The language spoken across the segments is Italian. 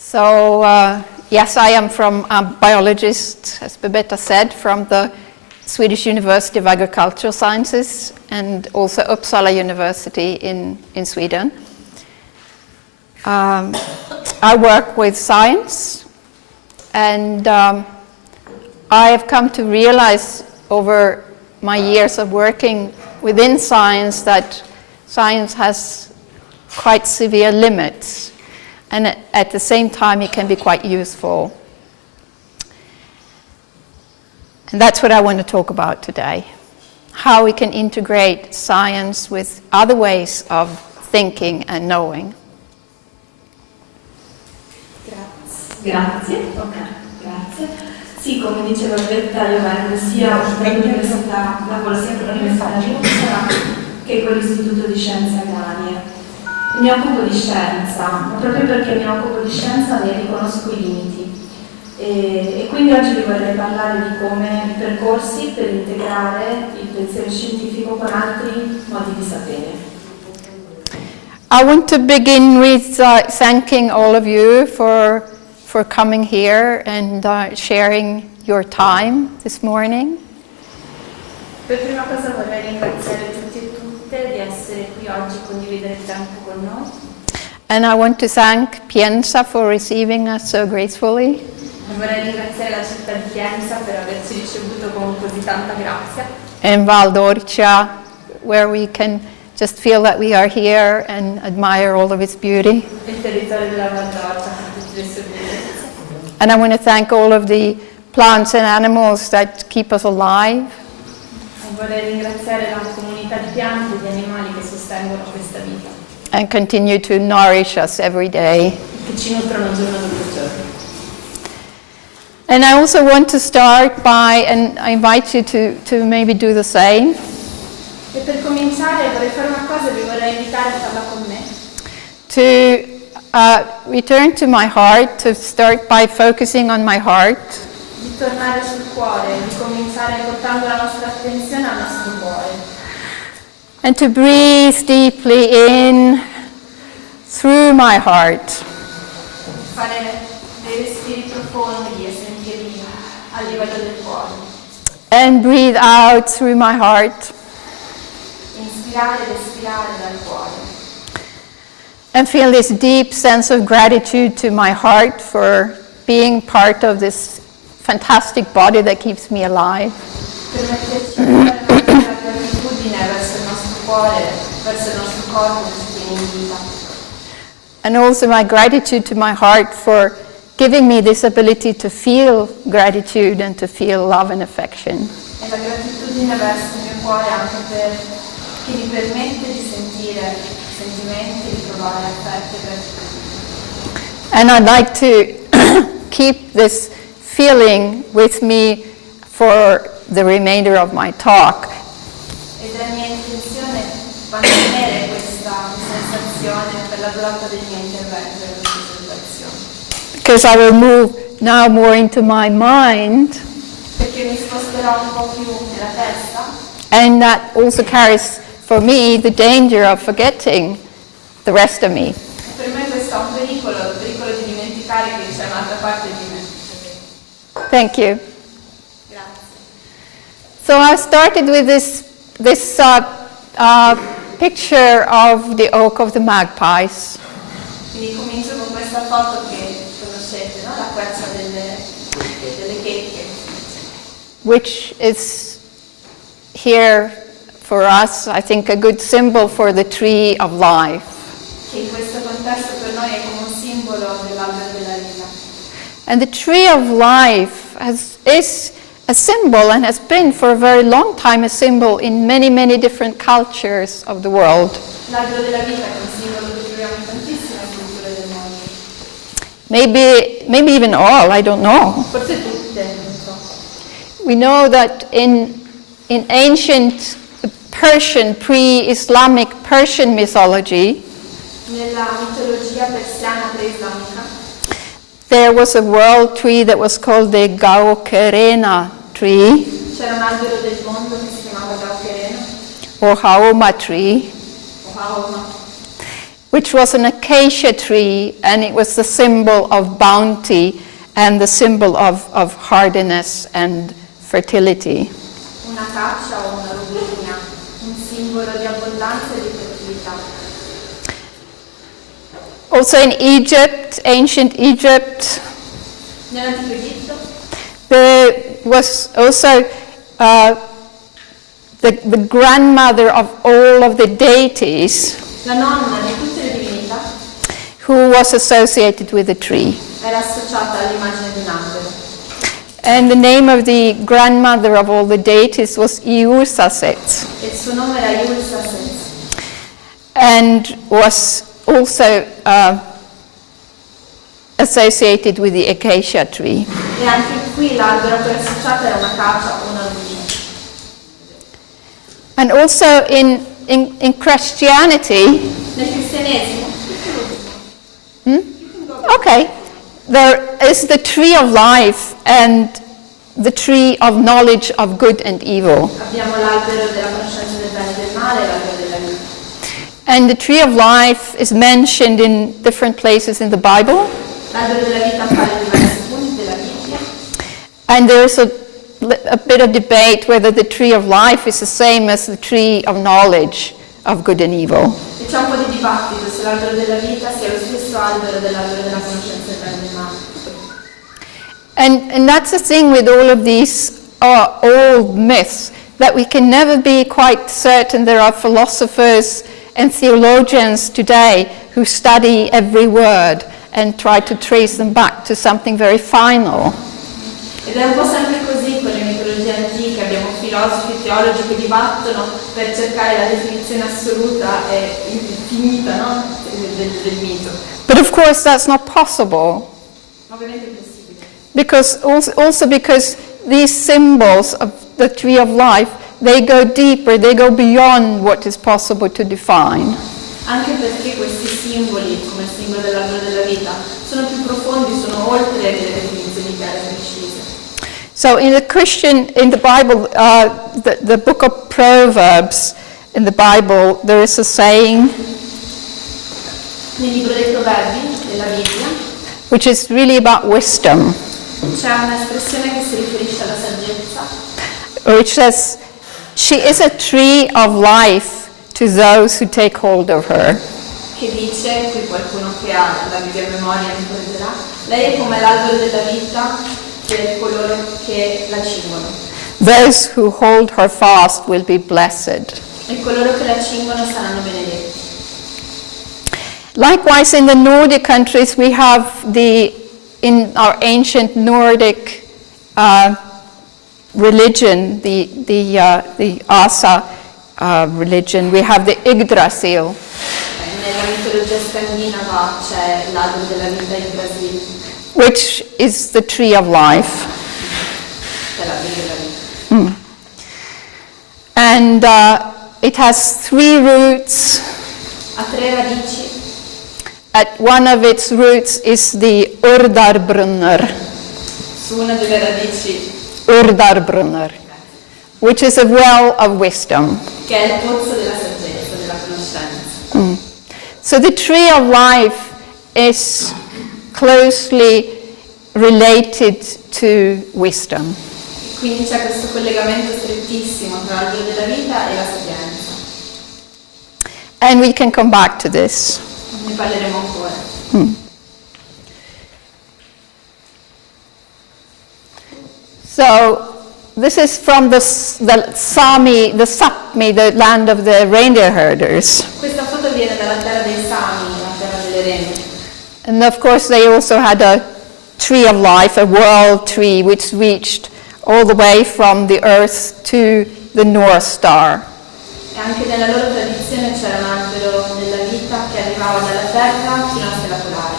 So, yes, I am a biologist, as Babetta said, from the Swedish University of Agricultural Sciences and also Uppsala University in Sweden. I work with science, and I have come to realize over my years of working within science that science has quite severe limits, and at the same time it can be quite useful. And that's what I want to talk about today. How we can integrate science with other ways of thinking and knowing. Grazie. Sì, come diceva Betta, io vengo sia dall'Università di Pienza che con l'Istituto di Scienze Agrarie. Mi occupo di scienza, ma proprio perché mi occupo di scienza ne riconosco i limiti. E quindi oggi vi vorrei parlare di come i percorsi per integrare il pensiero scientifico con altri modi di sapere. I want to begin with thanking all of you for coming here and sharing your time this morning. Per prima cosa vorrei ringraziare tutti e tutte di essere qui oggi e condividere il tempo con noi. And I want to thank Pienza for receiving us so gracefully. Vorrei ringraziare la città di Pienza per averci ricevuto con così tanta grazia. And Val d'Orcia, where we can just feel that we are here and admire all of its beauty. Il territorio della Val d'Orcia con tutte le sue bellezze. And I want to thank all of the plants and animals that keep us alive. Vorrei ringraziare la comunità di piante e di animali che sostengono questa vita. And continue to nourish us every day. Che ci nutrono giorno dopo giorno. And I also want to start by, and I invite you to maybe do the same. E per cominciare vorrei fare una cosa e vi vorrei invitare a farla con me. To return to my heart, to start by focusing on my heart. Di tornare sul cuore, di cominciare portando la nostra attenzione al nostro cuore. And to breathe deeply in through my heart. Fare dei respiri profondi e sentirli a livello del cuore. And breathe out through my heart. Inspirare ed espirare dal cuore. And feel this deep sense of gratitude to my heart for being part of this fantastic body that keeps me alive. Permetterci di avere la gratitudine verso il nostro cuore, verso il nostro corpo che ci tiene in vita. And also my gratitude to my heart for giving me this ability to feel gratitude and to feel love and affection. E la gratitudine verso il mio cuore anche che mi permette di sentire sentimenti, di provare affetto e gratitudine. And I'd like to keep this feeling with me for the remainder of my talk. Ed è mia intenzione mantenere questa sensazione per la durata del mio intervento e della presentazione. Because I will move now more into my mind. Perché mi sposterò un po' più nella testa. And that also carries for me the danger of forgetting the rest of me. Per me questo è un pericolo, il pericolo di dimenticare che c'è un'altra parte di me. Thank you. Grazie. So I started with this picture of the oak of the magpies. Quindi comincio con questa foto che conoscete, no? La quercia delle checche. Which is here for us, I think, a good symbol for the tree of life. Che in questo contesto per noi è come un simbolo dell'albero della vita. And the tree of life is a symbol and has been for a very long time a symbol in many, many different cultures of the world. L'albero della vita è un simbolo che troviamo in tantissime culture del mondo. Maybe even all, I don't know. Forse tutte, non so. We know that in ancient Persian, pre-Islamic Persian mythology, Nella mitologia persiana pre-islamica there was a world tree that was called the Gaukerena tree, c'era un albero del mondo che si chiamava Gaukerena, or Haoma tree. o Haoma. which was an acacia tree, and it was the symbol of bounty and the symbol of hardiness and fertility. Una caccia o una rubina, un simbolo di abbondanza e di fertilità. Also in Egypt, ancient Egypt, Nell'antico Egitto there was also the grandmother of all of the deities la nonna di tutte le divinità who was associated with a tree. era associata all'immagine di un albero. And the name of the grandmother of all the deities was Iusaset, E il suo nome era Iulsaset. and was also associated with the acacia tree. E anche qui l'albero a cui era associata era una caccia o una rubina. And also in Christianity, Nel cristianesimo okay, there is the tree of life and the tree of knowledge of good and evil. abbiamo l'albero della conoscenza del bene e del male e l'albero della vita. And the tree of life is mentioned in different places in the Bible. L'albero della vita appare in diversi punti della Bibbia. And there is a bit of debate whether the tree of life is the same as the tree of knowledge of good and evil. E c'è un po' di dibattito se l'albero della vita sia lo stesso albero dell'albero della conoscenza del bene e del male. And that's the thing with all of these old myths, that we can never be quite certain. There are philosophers and theologians today who study every word and try to trace them back to something very final. Ed è un po' sempre così con le mitologie antiche, abbiamo filosofi e teologi che dibattono per cercare la definizione assoluta e infinita, no? del mito. But of course that's not possible, Ovviamente è possibile. because also because these symbols of the tree of life, they go deeper, they go beyond what is possible to define. Anche perché questi simboli, come il simbolo dell'albero della vita, sono più profondi, sono oltre le definizioni chiare e precise. So in the Bible, the book of Proverbs, in the Bible, there is a saying Nel libro dei Proverbi della Bibbia which is really about wisdom, c'è un'espressione che si riferisce alla saggezza, which says, "She is a tree of life to those who take hold of her." che dice, qui qualcuno che ha la Bibbia a memoria mi correggerà, lei è come l'albero della vita per coloro che la cingono. Those who hold her fast will be blessed. E coloro che la cingono saranno benedetti. Likewise, in the Nordic countries, we have in our ancient Nordic religion, the Asa religion, we have the Yggdrasil, Nella mitologia scandinava c'è l'albero della vita in Brasile, which is the tree of life. c'è l'albero della vita. And it has 3 roots. Ha 3 radici, At one of its roots is the Urdarbrunner, su una delle radici Urdarbrunner, which is a well of wisdom. che è il pozzo della saggezza, della conoscenza. So the tree of life is closely related to wisdom. Quindi c'è questo collegamento strettissimo tra l'albero della vita e la sapienza. And we can come back to this. Ne parleremo ancora. So this is from the Sapmi, the land of the reindeer herders. Questa foto viene dalla terra dei Sami, la terra delle renne. And of course they also had a tree of life, a world tree, which reached all the way from the earth to the North Star. E anche nella loro tradizione c'era un albero della vita che arrivava dalla terra fino alla stella polare.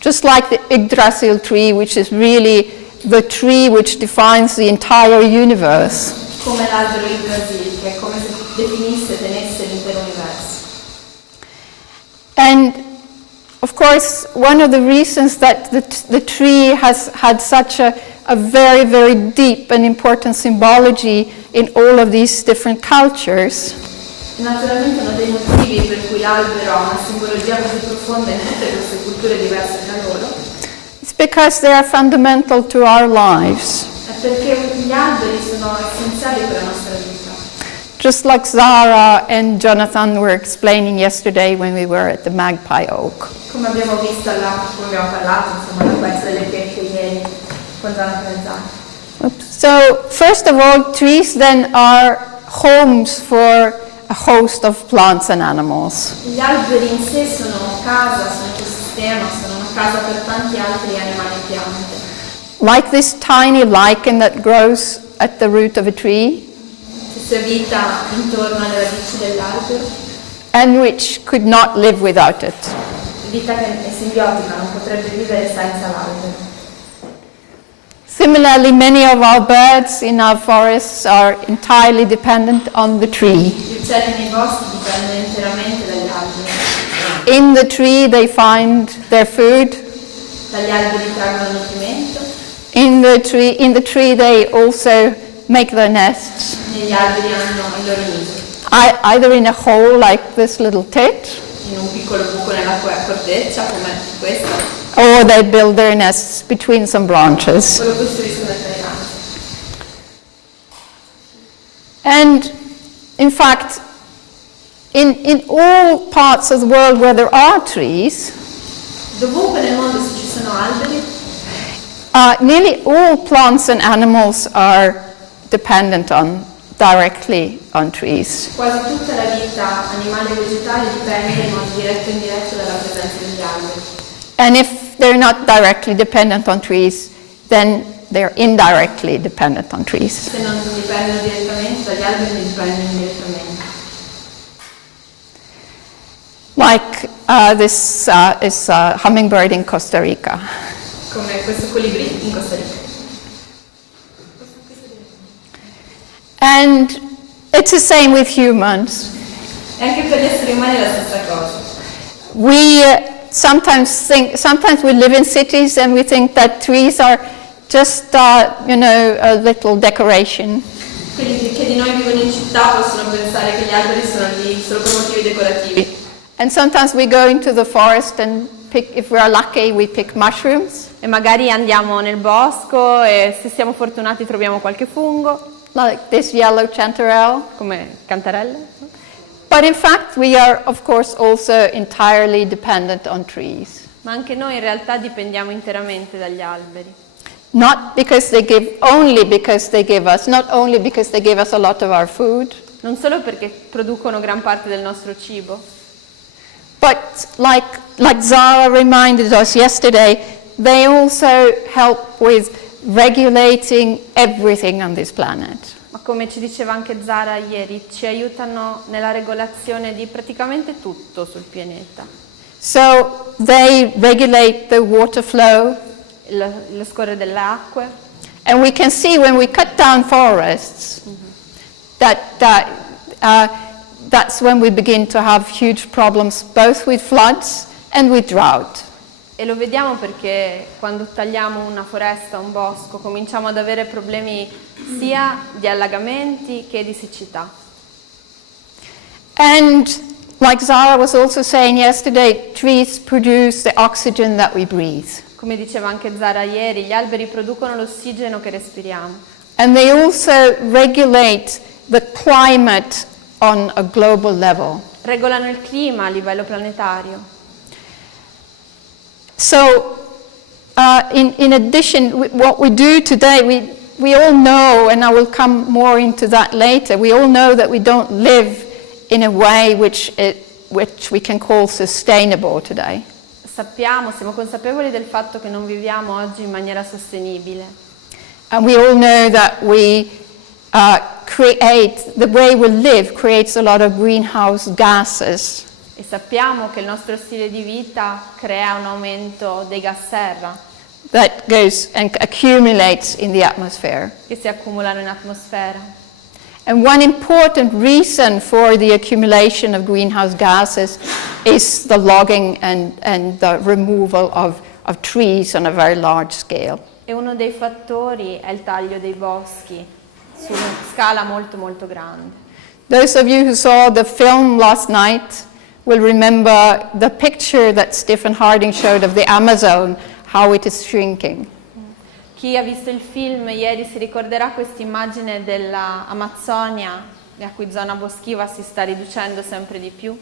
Just like the Yggdrasil tree, which is really the tree which defines the entire universe. Come l'albero in Brasile, che è come se definisse e tenesse l'intero universo. And of course, one of the reasons that the tree has had such a very, very deep and important symbology in all of these different cultures E Naturalmente uno dei motivi per cui l'albero ha una simbologia così profonda in tutte queste culture diverse tra loro It's because they are fundamental to our lives. è perché gli alberi sono essenziali per la nostra vita. Just like Zara and Jonathan were explaining yesterday when we were at the Magpie Oak. Come abbiamo visto come abbiamo parlato, insomma, alla questa delle pietre ieri con Jonathan e Zara. So, first of all, trees then are homes for a host of plants and animals. Gli alberi in sé sono casa, sono ecosistema, sono una casa per tanti altri animali e piante. Like this tiny lichen that grows at the root of a tree, C'è vita intorno alle radici dell'albero, and which could not live without it. vita che è simbiotica, non potrebbe vivere senza l'albero. Similarly, many of our birds in our forests are entirely dependent on the tree. Gli uccelli nei boschi dipendono interamente dagli alberi. In the tree they find their food. Dagli alberi traggono nutrimento, In the tree they also make their nests, negli alberi hanno il loro nido, either in a hole like this little tit, in un piccolo buco nella corteccia come questo, or they build their nests between some branches. o lo costruiscono tra i rami. And in fact, in all parts of the world where there are trees, Dovunque nel mondo se ci sono alberi, nearly all plants and animals are dependent directly on trees. quasi tutta la vita animale e vegetale dipende in modo diretto e indiretto dalla presenza degli alberi. And if they're not directly dependent on trees, then they're indirectly dependent on trees. Se non dipendono direttamente dagli alberi, ne dipendono indirettamente. Like this is a hummingbird in Costa Rica. Come questo colibrì in Costa Rica. And it's the same with humans. E anche per gli esseri umani è la stessa cosa. We sometimes we live in cities and we think that trees are just, a little decoration. Quelli che di noi vivono in città possono pensare che gli alberi sono lì solo per motivi decorativi. And sometimes we go into the forest and if we are lucky, we pick mushrooms. E magari andiamo nel bosco e se siamo fortunati troviamo qualche fungo, Like this yellow chanterelle. come cantarelle. But in fact, we are, of course, also entirely dependent on trees. Ma anche noi in realtà dipendiamo interamente dagli alberi. Not only because they give us a lot of our food, Non solo perché producono gran parte del nostro cibo, but like Zara reminded us yesterday, they also help with regulating everything on this planet. ma come ci diceva anche Zara ieri, ci aiutano nella regolazione di praticamente tutto sul pianeta. So they regulate the water flow, Lo scorrere delle acque, and we can see when we cut down forests that's when we begin to have huge problems both with floods and with drought. e lo vediamo perché quando tagliamo una foresta, un bosco, cominciamo ad avere problemi sia di allagamenti che di siccità. And like Zara was also saying yesterday, trees produce the oxygen that we breathe. Come diceva anche Zara ieri, gli alberi producono l'ossigeno che respiriamo And they also regulate the climate on a global level. regolano il clima a livello planetario. So, in addition, what we do today, we all know, and I will come more into that later, we all know that we don't live in a way which we can call sustainable today. Siamo consapevoli del fatto che non viviamo oggi in maniera sostenibile. And we all know that the way we live creates a lot of greenhouse gases. E sappiamo che il nostro stile di vita crea un aumento dei gas serra that goes and accumulates in the atmosphere. che si accumulano in atmosfera. And one important reason for the accumulation of greenhouse gases is the logging and the removal of trees on a very large scale. E uno dei fattori è il taglio dei boschi su una scala molto molto grande. Those of you who saw the film last night will remember the picture that Stephen Harding showed of the Amazon, how it is shrinking. Chi ha visto il film ieri si ricorderà questa immagine dell'Amazzonia, la cui zona boschiva si sta riducendo sempre di più.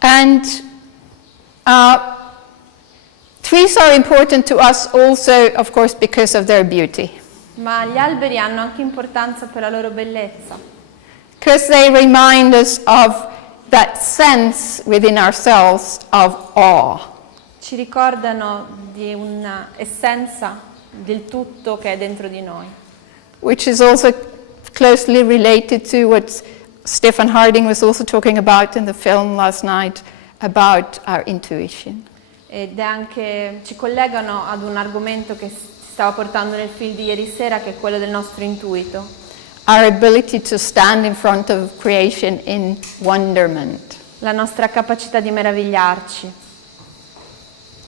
And trees are important to us also, of course, because of their beauty. Ma gli alberi hanno anche importanza per la loro bellezza, Because they remind us of that sense within ourselves of awe. ci ricordano di un'essenza del tutto che è dentro di noi, Which is also closely related to what Stephen Harding was also talking about in the film last night, about our intuition. ed è anche, ci collegano ad un argomento che si stava portando nel film di ieri sera, che è quello del nostro intuito, Our ability to stand in front of creation in wonderment. la nostra capacità di meravigliarci.